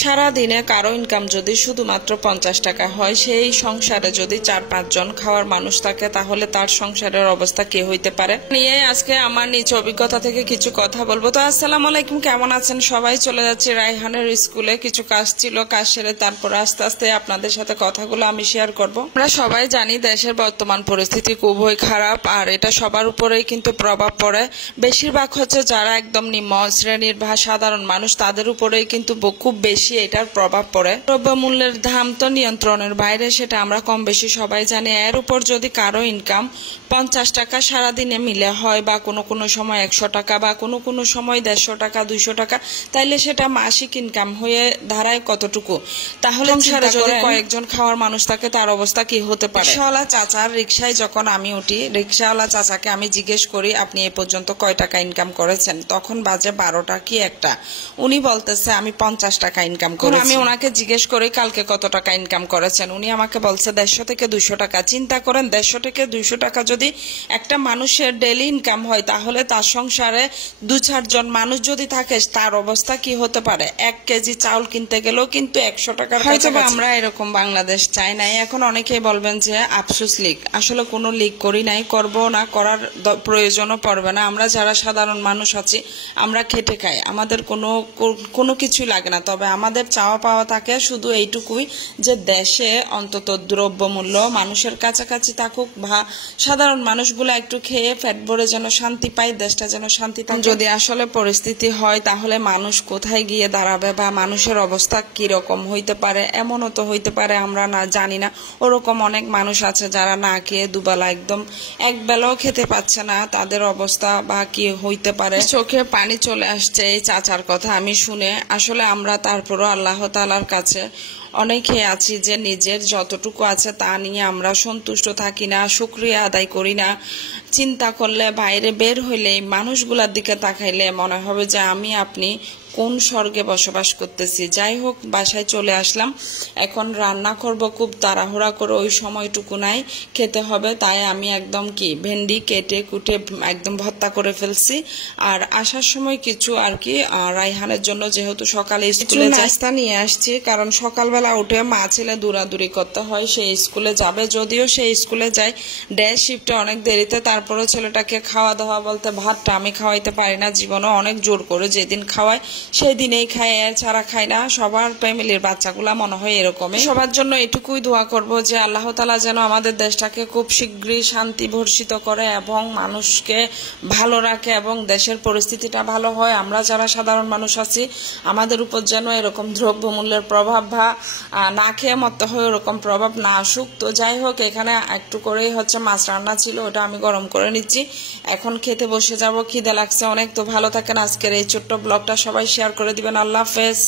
সারা দিনে কারো ইনকাম যদি শুধুমাত্র 50 টাকা হয়, সেই সংসারে যদি 4-5 জন খাওয়ার মানুষ থাকে, তাহলে তার সংসারের অবস্থা কি হইতে পারে নিয়ে আজকে আমার নিজ অভিজ্ঞতা থেকে কিছু কথা বলবো। তো আসসালামু আলাইকুম, কেমন আছেন সবাই? চলে যাচ্ছি রায়হানের স্কুলে, কিছু কাজ ছিল, কাজ সেরে তারপর আস্তে আস্তে আপনাদের সাথে কথাগুলো আমি শেয়ার করব। আমরা সবাই জানি দেশের বর্তমান পরিস্থিতি খুবই খারাপ, আর এটা সবার উপরেই কিন্তু প্রভাব পড়ে। বেশিরভাগ হচ্ছে যারা একদম নিম্ন শ্রেণীর বা সাধারণ মানুষ, তাদের উপরেই কিন্তু খুব বেশি এটার প্রভাব পড়ে। দ্রব্যমূল্যের দাম তো নিয়ন্ত্রণের বাইরে, সেটা আমরা কম বেশি সবাই জানি। এর উপর যদি কারো ইনকাম 50 টাকা সারাদিনে মিলে হয়, বা কোনো কোনো সময় 100 টাকা, বা কোনো কোনো সময় 150 টাকা 200 টাকা, তাইলে সেটা মাসিক ইনকাম হয়ে দাঁড়ায় কতটুকু? তাহলে সংসারে যদি কয়েকজন খাওয়ার মানুষ থাকে, তার অবস্থা কি হতে পারে? রিক্সাওয়ালা চাচার রিক্সায় যখন আমি উঠি, রিক্সাওয়ালা চাচাকে আমি জিজ্ঞেস করি, আপনি এ পর্যন্ত কয় টাকা ইনকাম করেছেন? তখন বাজে 12টা কি 1টা। উনি বলতেছে আমি 50 টাকা ইনকাম করেছি। আমি ওনাকে জিজ্ঞেস করি কালকে কত টাকা ইনকাম করেছেন? উনি আমাকে বলছে 150 থেকে 200 টাকা। চিন্তা করেন, 150 থেকে 200 টাকা যদি একটা মানুষের ডেইলি ইনকাম হয়, তাহলে তার সংসারে 2-4 জন মানুষ যদি থাকে, তার অবস্থা কি হতে পারে? 1 কেজি চাউল কিনতে গেলেও কিন্তু 100 টাকার কাছাকাছি। আমরা এরকম বাংলাদেশ চাই নাই। এখন অনেকেই বলবেন যে আফসোস লীগ, আসলে কোনো লীগ করি নাই, করব না, করার প্রয়োজনও পড়বে না। আমরা যারা সাধারণ মানুষ আছি, আমরা খেটে খাই, আমাদের কোনো কিছু লাগে না। তবে আমাদের চাওয়া পাওয়া থাকে শুধু এইটুকুই, যে দেশে অন্তত দ্রব্যমূল্য মানুষের কাছাকাছি থাকুক, বা সাধারণ মানুষগুলো একটু খেয়ে পেট ভরে যেন শান্তি পায়, দেশটা যেন শান্তি থাকে। যদি আসলে পরিস্থিতি হয়, তাহলে মানুষ কোথায় গিয়ে দাঁড়াবে, বা মানুষের অবস্থা কিরকম হইতে পারে? এমনও তো হইতে পারে আমরা না জানি না, ওরকম অনেক মানুষ আছে যারা না খেয়ে দুবেলা, একদম এক বেলাও খেতে পাচ্ছে না, তাদের অবস্থা বা কি হইতে পারে। চোখে পানি চলে আসছে এই চাচার কথা আমি শুনে। আসলে আমরা তারপরও আল্লাহ তাআলার কাছে অনেকে আছি যে নিজের যতটুকু আছে তা নিয়ে আমরা সন্তুষ্ট থাকি না, শুকরিয়া আদায় করি না। চিন্তা করলে, বাইরে বের হইলে, মানুষগুলার দিকে তাকাইলে মনে হবে যে আমি আপনি কোন স্বর্গে বসবাস করতেছি। যাই হোক, বাসায় চলে আসলাম, এখন রান্না করব, খুব তাড়াহুড়া করে, ওই সময়টুকু নাই, খেতে হবে। তাই আমি একদম ভেন্ডি কেটে কুটে একদম ভর্তা করে ফেলছি। আর আসার সময় কিছু আর কি রায়হানের জন্য, যেহেতু সকালে স্কুলে নাস্তা নিয়ে আসছি, কারণ সকালবেলা উঠে মা ছেলে দৌড়াদৌড়ি করতে হয়, সে স্কুলে যাবে। যদিও সে স্কুলে যায় ডে শিফটে অনেক দেরিতে, তারপরে ছেলেটাকে খাওয়া দাওয়া বলতে ভাতটা আমি খাওয়াইতে পারি না জীবনে, অনেক জোর করে যেদিন খাওয়ায় সেই দিনেই খায়, ছাড়া খায় না। সবার ফ্যামিলির বাচ্চাগুলা মনে হয় এরকমই। সবার জন্য এটুকুই দোয়া করব যে আল্লাহ তাআলা যেন আমাদের দেশটাকে খুব শীঘ্রই শান্তি বর্ষিত করে এবং মানুষকে ভালো রাখে, এবং দেশের পরিস্থিতিটা ভালো হয়। আমরা যারা সাধারণ মানুষ আছি, আমাদের উপর যেন এরকম দ্রব্যমূল্যের প্রভাব বা না খেয়ে মরতে হয় ওরকম প্রভাব না আসুক। তো যাই হোক, এখানে একটু করেই হচ্ছে মাছ রান্না ছিল, ওটা আমি গরম করে নিচ্ছি। এখন খেতে বসে যাব, খিদে লাগছে অনেক। তো ভালো থাকেন, আজকের এই ছোট্ট ব্লগটা সবাই শেয়ার করে দিবেন। আল্লাহ হাফেজ।